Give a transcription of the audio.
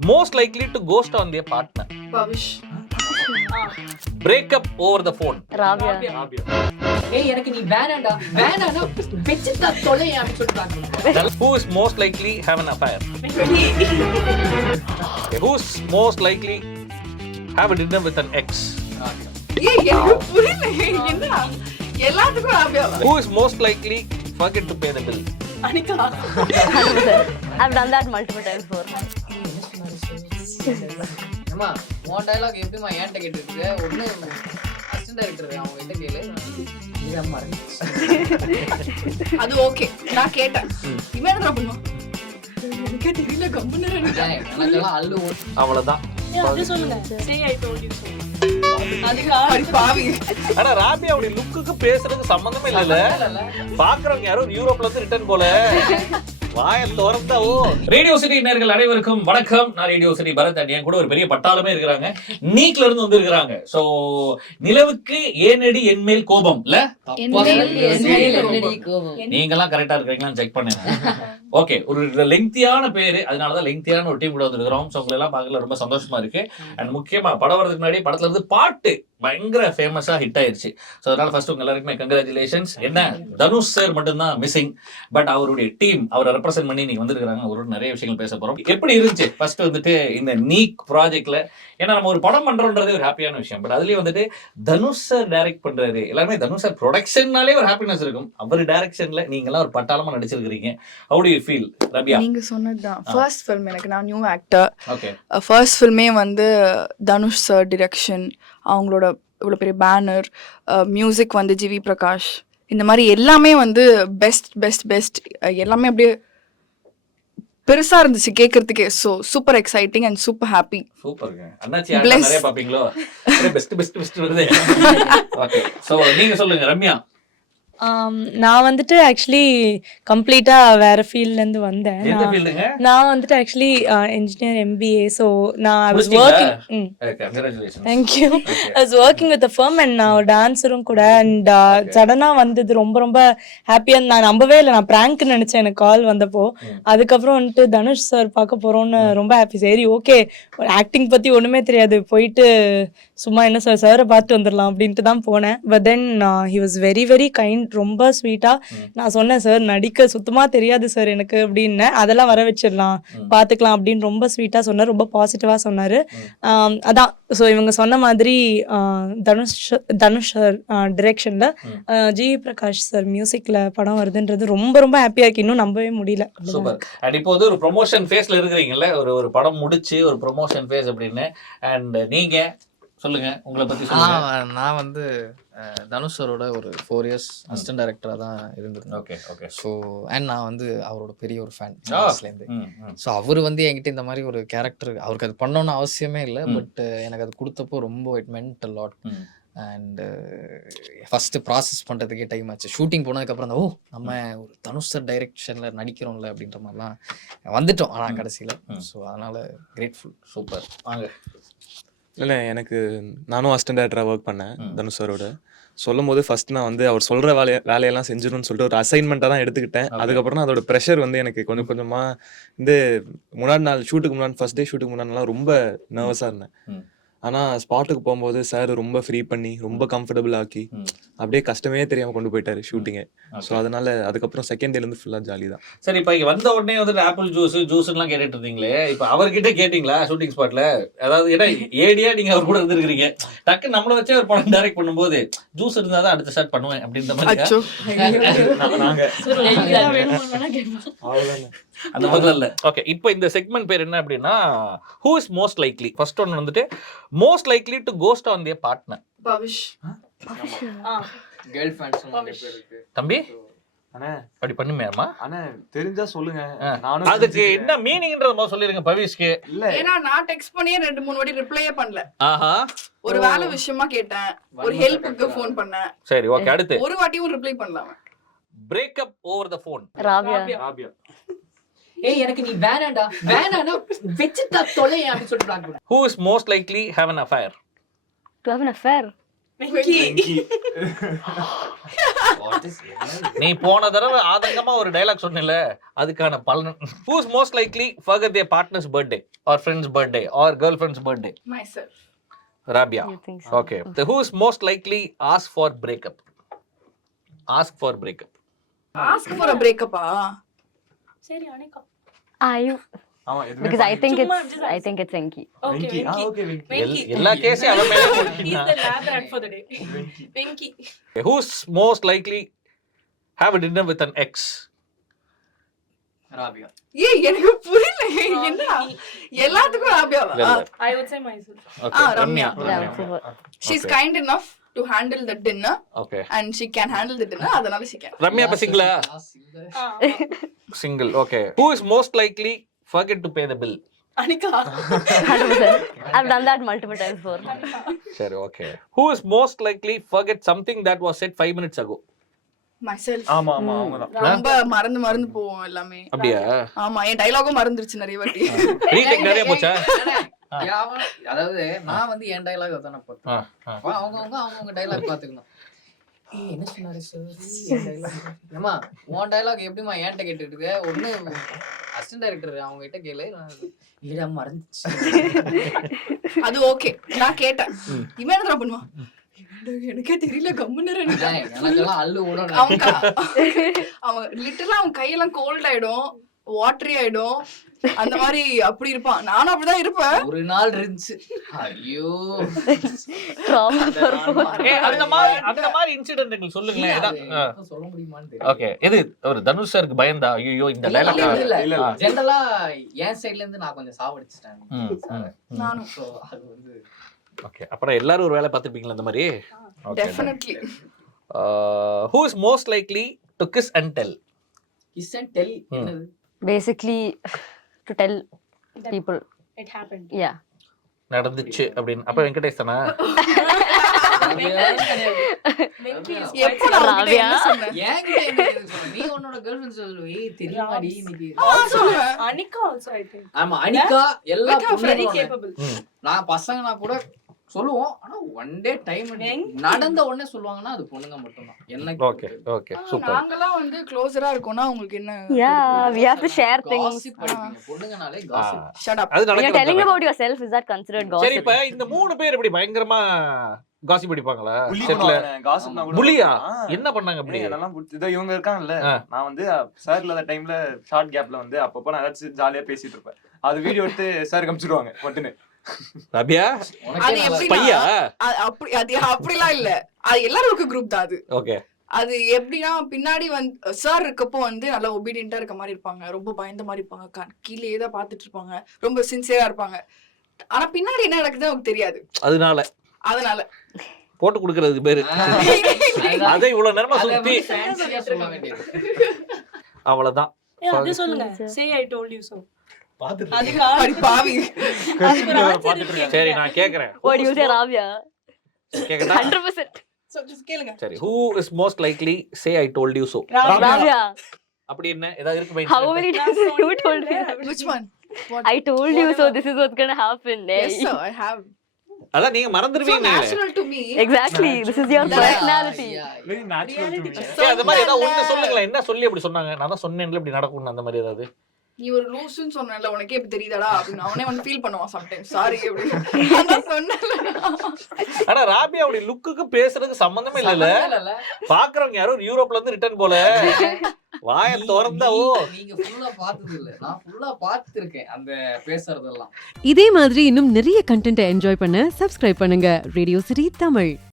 Most likely to ghost on their partner. Pavish. Break up over the phone. Rabia. ஏய் எனக்கு நீ வேணாண்டா வேணானா வெச்சிட்டா தொலையா அப்படி சொல்றாங்க. Who is most likely have an affair? Who's most likely have a dinner with an ex? ஏய் எனக்கு புரியல என்ன எல்லாத்துக்கும் ராபியாவா? Who is most likely forget to pay the bill? Anika. I've done that multiple times before. அம்மா உன் dialogue எப்படிமா ஏன்ட்ட கேட்டுருக்கு ஒண்ணு அசிஸ்டன்ட் டைரக்டர் அவங்க கிட்ட கேளு இதான் மறந்து அது ஓகே நான் கேட்டேன் இவன் என்ன பண்ணுவான் எனக்கே தெரியல கம்புன்னு எனக்கெல்லாம் அள்ளு அவ்வளவுதான். பாவி ஆனா ராபியா அப்படி லுக்குக்கு பேசுறதுக்கு சம்பந்தமே இல்ல. பாக்குறவங்க யாரும் யூரோப்ல இருந்து ரிட்டர்ன் போல வாய திறந்தாவோ. ரேடியோ சிட்டி நேயர்கள் அனைவருக்கும் வணக்கம். நான் ரேடியோ சிட்டி பரத். என் கூட ஒரு பெரிய பட்டாளமே இருக்கிறாங்க. நீக்ல இருந்து வந்திருக்கிறாங்க. சோ நிலவுக்கு ஏனடி என் மேல் கோபம் இல்ல, நீங்க எல்லாம் கரெக்டா இருக்கீங்களான்னு செக் பண்ணுங்க. ஓகே, ஒரு லெங்தியான பேரு, அதனாலதான் லெங்தியான ஒரு டீம் கூட வந்திருக்கிறோம். ஸோ உங்களை எல்லாம் பார்க்கல ரொம்ப சந்தோஷமா இருக்கு. அண்ட் முக்கியமா படம் வரதுக்கு முன்னாடி படத்துல இருந்து பாட்டு பயங்கர ஃபேமஸா ஹிட் ஆயிருச்சு. ஸோ அதனால ஃபர்ஸ்ட் உங்க எல்லாருக்குமே கங்க்ராச்சுலேஷன்ஸ். என்ன தனுஷ் சார் மட்டும்தான் மிஸ்ஸிங், பட் அவருடைய டீம் அவரை ரெப்ரசென்ட் பண்ணி நீங்க வந்திருக்காங்க. அவரோட நிறைய விஷயங்கள் பேச போறோம். எப்படி இருந்துச்சு ஃபர்ஸ்ட் வந்துட்டு இந்த நீக் ப்ராஜெக்ட்ல? ஏன்னா நம்ம ஒரு படம் பண்றோன்றதே ஒரு ஹாப்பியான விஷயம், பட் அதுலயே வந்துட்டு தனுஷ் சார் டைரக்ட் பண்றாரு. எல்லாருமே தனுஷ் சார் ப்ரொடக்ஷன்னாலே ஒரு ஹாப்பினஸ் இருக்கும். அவர் டைரக்ஷன்ல நீங்க எல்லாம் ஒரு பட்டாளமா நடிச்சிருக்கீங்க. How do you feel Rabiya? நீங்க சொன்னதுதான் ஃபர்ஸ்ட் ஃபிலிம். எனக்கு நான் நியூ ஆக்டர். ஓகே, ஃபர்ஸ்ட் ஃபில்மே வந்து தனுஷ் சார் டிரெக்ஷன், அவங்களோட இவ்வளோ பெரிய பேனர், மியூசிக் வந்து ஜிவி பிரகாஷ், இந்த மாதிரி எல்லாமே வந்து பெஸ்ட் பெஸ்ட் பெஸ்ட் எல்லாமே அப்படியே பெருசா இருந்துச்சு கேட்கறதுக்கே. So super exciting and super happy. சூப்பர்ங்க. அண்ணாச்சி நிறைய பாப்பீங்களோ? பெஸ்ட் பெஸ்ட் பெஸ்ட் வருது. ஓகே, சோ நீங்க சொல்லுங்க ரம்யா. நான் வந்துட்டு ஆக்சுவலி கம்ப்ளீட்டா வேற ஃபீல்ட்லேருந்து வந்தேன். எந்த ஃபீல்டுங்க? நான் வந்துட்டு ஆக்சுவலி இன்ஜினியர் MBA. ஸோ நான் ஐ வாஸ் முடிச்சிட்டீங்களா? Working. Congratulations. Thank you. I was working with firm and நான் ஒரு டான்ஸரும் கூட. அண்ட் சடனாக வந்தது ரொம்ப ரொம்ப ஹாப்பியாக. நான் நம்பவே இல்லை, நான் ப்ராங்க்னு நினச்சேன் எனக்கு கால் வந்தப்போ. அதுக்கப்புறம் வந்துட்டு தனுஷ் சார் பார்க்க போகிறோன்னு ரொம்ப ஹாப்பி. சரி ஓகே, ஆக்டிங் பற்றி ஒன்றுமே தெரியாது, போயிட்டு சும்மா என்ன சார் சாரை பார்த்து வந்துடலாம் அப்படின்ட்டு தான் போனேன். But then he was very very kind, ரொம்ப ஸ்வீட்டாக. நான் சொன்னேன் சார் நடிக்க சுத்தமாக தெரியாது சார் எனக்கு அப்படின்னேன். அதெல்லாம் வர வச்சிடலாம், பார்த்துக்கலாம் அப்படின்னு ரொம்ப ஸ்வீட்டாக சொன்னார், ரொம்ப பாசிட்டிவாக சொன்னார். அதான் ஸோ இவங்க சொன்ன மாதிரி தனுஷ் சார் டிரெக்ஷனில் ஜிவி பிரகாஷ் சார் மியூசிக்கில் படம் வருதுன்றது ரொம்ப ரொம்ப ஹாப்பியாக இருக்கு. இன்னும் நம்பவே முடியல. சூப்பர். அண்ட் இப்போ வந்து ஒரு ப்ரொமோஷன் ஃபேஸ்ல இருக்கிறீங்கல்ல, ஒரு படம் முடிச்சு ஒரு ப்ரொமோஷன் ஃபேஸ் அப்படின்னு. அண்ட் நீங்க சொல்லுங்க, உங்களை பத்தி சொல்லுங்க. நான் வந்து தனுஷ் சரோட ஒரு 4 years அசிஸ்டன்ட் டைரக்டரா தான் இருந்திருந்தேன். Okay okay. ஸோ அண்ட் நான் வந்து அவரோட பெரிய ஒரு ஃபேன் இருந்து. ஸோ அவர் வந்து என்கிட்ட இந்த மாதிரி ஒரு கேரக்டர், அவருக்கு அது பண்ணணும்னு அவசியமே இல்லை, பட் எனக்கு அது கொடுத்தப்போ ரொம்ப it மென்ட் a lot. And first process பண்ணுறதுக்கே டைம் ஆச்சு. ஷூட்டிங் போனதுக்கப்புறம் தான் நம்ம ஒரு தனுஷ் சார் டைரக்ஷனில் நடிக்கிறோம்ல அப்படின்ற மாதிரிலாம் வந்துட்டோம். ஆனால் கடைசியில் ஸோ அதனால் கிரேட்ஃபுல். சூப்பர். வாங்க. இல்லை, எனக்கு நானும் அசிஸ்டன்ட் டேரக்டராக ஒர்க் பண்ணேன் தனுஷ் சாரோட. சொல்லும் போது ஃபர்ஸ்ட் நான் வந்து அவர் சொல்கிற வேலையெல்லாம் செஞ்சிடணும்னு சொல்லிட்டு ஒரு அசைன்மெண்ட்டாக தான் எடுத்துக்கிட்டேன். அதுக்கப்புறம் அதோட ப்ரெஷர் வந்து எனக்கு கொஞ்சம் கொஞ்சமாக இந்த முன்னாடி நாள் ஷூட்டுக்கு முன்னாடி, ஃபர்ஸ்ட் டே ஷூட்டுக்கு முன்னாடிலாம் ரொம்ப நர்வஸாக இருந்தேன். ஆனால் ஸ்பாட்டுக்கு போகும்போது சார் ரொம்ப ஃப்ரீ பண்ணி ரொம்ப கம்ஃபர்டபுள் ஆக்கி அப்படியே கஷ்டமே தெரியாமல் கொண்டு போயிட்டாரு ஷூட்டிங்கை. ஸோ அதனால அதுக்கப்புறம் செகண்ட் டேலேருந்து ஃபுல்லாக ஜாலி தான். சரி, இப்போ இங்கே வந்த உடனே வந்துட்டு ஆப்பிள் ஜூஸ்லாம் கேட்டுட்டு இருந்தீங்களே, இப்போ அவர்கிட்ட கேட்டிங்களா ஷூட்டிங் ஸ்பாட்ல? அதாவது ஏன்னா ஏடியா நீங்கள் அவர் கூட இருந்திருக்கிறீங்க, டக்கு நம்மளை வச்சே ஒரு படம் டைரக்ட் பண்ணும்போது ஜூஸ் இருந்தால் தான் அடுத்த ஸ்டார்ட் பண்ணுவேன் அப்படின்ற மாதிரி அந்த மாதிரி இல்லை. ஓகே, இப்போ இந்த செக்மெண்ட் பேர் என்ன அப்படின்னா who is most likely. First ஒன்று வந்துட்டு most likely to ghost on their partner. Pavish. Girl fans பேர் இருக்கு தம்பி. அண்ணே அப்படி பண்ணுமேமா? அண்ணே தெரிஞ்சா சொல்லுங்க. அதுக்கு என்ன மீனிங்ன்றத முதல்ல சொல்லிருங்க பவிஷ்க்கு. இல்ல, ஏன்னா நான் டெக்ஸ்ட் பண்ணியே 2-3 வாட்டி ரிப்ளையே பண்ணல. ஆஹா, ஒரு வேலை விஷயமா கேட்டேன், ஒரு ஹெல்ப்புக்கு ஃபோன் பண்ணேன். சரி ஓகே. அடுத்து ஒரு வாட்டியும் ரிப்ளை பண்ணலாம். Break up over the phone. Rabia. ஏய் எனக்கு நீ வேணாண்டா வேணானா வெச்சிட்டா தொலையா அப்படி சொல்றாங்க. Who is most likely have an affair? To have an affair? நீ போன தடவை ஆதங்கமா ஒரு டைலாக் சொன்னல, அதுக்கான பலன். Who's most likely forget their partner's birthday or friend's birthday or girlfriend's birthday? myself. Rabia. You think so? Okay. So who's most likely ask for breakup? Ask for breakup. ask for a breakup சரி அனிகா. ஆமா எதுவுமே Because I think சும்மா it's just I think it's Venki. Okay Venki. Venki. Okay Venki. Venki. எல்லா கேஸையும் அவன் மேல He's போட்டீங்கன்னா. the lab rat for the day. Venky. Who's most likely have a dinner with an ex? Rabia. ஏய் எனக்கு புரியல என்ன எல்லாத்துக்கும் ராபியாவா இல்ல, இல்ல. I would say myself. Okay. Ramya. Yeah, it's over. she's Okay. kind enough to handle the dinner Okay. and she can handle the dinner அதனால she can. Ramya இப்ப சிங்கிளா? Single. Okay. Who is most likely forget to pay the bill? Anika. 100%. I've done that multiple times before. சரி, okay. Who is most likely forget something that was said 5 minutes ago? myself. ஆமா ஆமா அவங்கதான். ரொம்ப மறந்து போவோம் எல்லாமே. அப்படியா? ஆமா என் டயலாகும் மறந்துருச்சு நிறைய வாட்டி. ரீடேக் நிறைய போச்சா? அதாவது நான் வந்து என் டைலாக் தானே போட்டேன். ஆ, ஆ. அப்ப அவங்கவுங்க டைலாக் பாத்துக்கணும். ஏய் என்ன சொன்னாரு சார்? ஏமா உன் டைலாக் எப்படிமா என்கிட்ட கேட்டுட்டு இருக்க? ஒண்ணு அசிஸ்டன்ட் டைரக்டர் அவங்க கிட்ட கேளு. இல்ல மறந்துச்சு. அது ஓகே நான் கேட்டேன். இவன் என்ன பண்ணுவான்? எனக்கே தெரியல கம்முன்னு எனக்கெல்லாம் அள்ளு விடணும். அவன் லிட்டரலா அவன் கையெல்லாம் கோல்ட் ஆயிடும், வாட்டரி ஆயிடும், அந்த மாதிரி அப்படி இருப்பான். நானும் அப்படிதான் இருப்பேன். ஒரு நாள் இருந்துச்சு. ஐயோ Trauma for both. அந்த மாதிரி இன்சிடென்ட் எங்களுக்கு சொல்லுங்களேன். ஏதாவது. சொல்ல முடியுமான்னு தெரியல. ஓகே. எது ஒரு தனுஷ் சாருக்கு பயந்தா? ஐயோ இந்த டைலாக். இல்ல ஜெனரலா என் சைடுல இருந்து நான் கொஞ்சம் சாவடிச்சிட்டேன். நானும் So, அது வந்து ஓகே. அப்புறம் எல்லாரும் ஒரு வேலை பார்த்திருப்பீங்களா இந்த மாதிரி? Okay. Definitely. Who is most likely to kiss and tell? kiss and tell என்னது? Basically, to tell people. It happened. Yeah. நடந்துச்சு அப்படின்னு. அப்ப வெங்கடேஷ் தானா? வெங்கி is எப்போ நான் உன்கிட்ட ராபியா? என்ன சொன்னேன்? என்கிட்ட என்ன எதுக்கு சொல்ற? நீ உன்னோட கேர்ள்ஃப்ரெண்ட் சொல்லு. ஏய் தெரியுமாடி இன்னைக்கு. சொல்லுவேன். Anika also I think. ஆமா அனிகா எல்லா Very பொண்ணுங்களும் capable. நான் பசங்கனா கூட சொல்லுவோம். ஆனா ஒன் டே டைம் நடந்த உடனே சொல்லுவாங்கன்னா அது பொண்ணுங்க மட்டும்தான். எனக்கு ஓகே, ஓகே. சூப்பர். நாங்கலாம் வந்து க்ளோஸரா இருக்கோம்னா உங்களுக்கு என்ன? Yeah, we have to share things. gossip படிப்பீங்க. பொண்ணுங்கனாலே gossip. Shut up. அது You're telling நடக்குது. about yourself. Is that considered சரி, gossip? இப்ப இந்த 3 பேர் இப்படி பயங்கரமா காசிப் அடிப்பாங்களா? புள்ளி செட்ல பண்ணுவாங்க, gossipனா கூட புலியா? பண்ணுவாங்க. என்ன பண்ணாங்க அப்படி? ஏய், அதெல்லாம் புடிச்சு- இதோ இவங்க இருக்காங்கல்ல, ஆ. நான் வந்து சார் இல்லாத டைம்ல ஷார்ட் கேப்ல வந்து அப்பப்போ நான் ஏதாச்சும் ஜாலியா பேசிட்டு இருப்பேன். அது வீடியோ எடுத்து சார் காமிச்சிடுவாங்க மட்டுன்னு. ரபியா அது உனக்கே எப்படி? பையா? அப்படி அது அப்படிலாம் இல்ல. அது எல்லாரும் குரூப் தான் அது. ஓகே. அது எப்படின்னா பின்னாடி வந்து சார் இருக்கப்போ வந்து நல்லா ஒபீடியண்டா இருக்க மாதிரி இருப்பாங்க, ரொம்ப பயந்த மாதிரி இருப்பாங்க, கீழே தான் பாத்துட்டு இருப்பாங்க, ரொம்ப சின்சியரா இருப்பாங்க. ஆனா பின்னாடி என்ன நடக்குதுன்னு அவங்களுக்கு தெரியாது. அதனால போட்டு கொடுக்கறது பேரு. அதை இவ்வளவு நேரமா சுத்தி ஃபேன்சியா சொல்ல வேண்டியது. அவ்வளவுதான். ஏய் அது சொல்லுங்க. Say I told you so. பாத்துட்டு அதுக்கு அடி பாவி. சரி நான் கேக்குறேன். What do you say, Rabia? கேக்குதா? 100%. கேளுங்க. சரி. Who is most likely say I told you so? Rabia. அப்படி என்ன ஏதாவது இருக்கு How mind? many times you told me? Which one? I told you so. This is what's gonna happen. Yes sir, I have. அதான் நீங்க So மறந்துடுவீங்க. natural to me. Exactly. This is your Yeah, personality. very natural to me. அந்த மாதிரி ஏதாவது ஒண்ணு சொல்லுங்களேன். என்ன சொல்லி அப்படி சொன்னாங்க? நான் தான் சொன்னேன்ல இப்படி நடக்கும்னு அந்த மாதிரி ஏதாவது. நீ ஒரு லூசுன்னு சொன்னல, உனக்கே இப்ப தெரியுதாடா அப்படின்னு அவனே வந்து ஃபீல் பண்ணுவான் சம்டைம்ஸ். சாரி அப்படின்னு நான் சொன்னேன்ல. ஆனா ராபியா அப்படி லுக்குக்கு பேசுறதுக்கு சம்பந்தமே இல்லல. இல்ல பாக்குறவங்க யாரோ யூரோப்ல இருந்து ரிட்டர்ன் போல. வாயை திறந்தா ஓ நீங்க ஃபுல்லா பார்த்தது இல்ல. நான் ஃபுல்லா பார்த்திருக்கேன் அந்த பேசுறதெல்லாம். இதே மாதிரி இன்னும் நிறைய கண்டென்ட்டை என்ஜாய் பண்ண சப்ஸ்கிரைப் பண்ணுங்க ரேடியோ சிட்டி தமிழ்.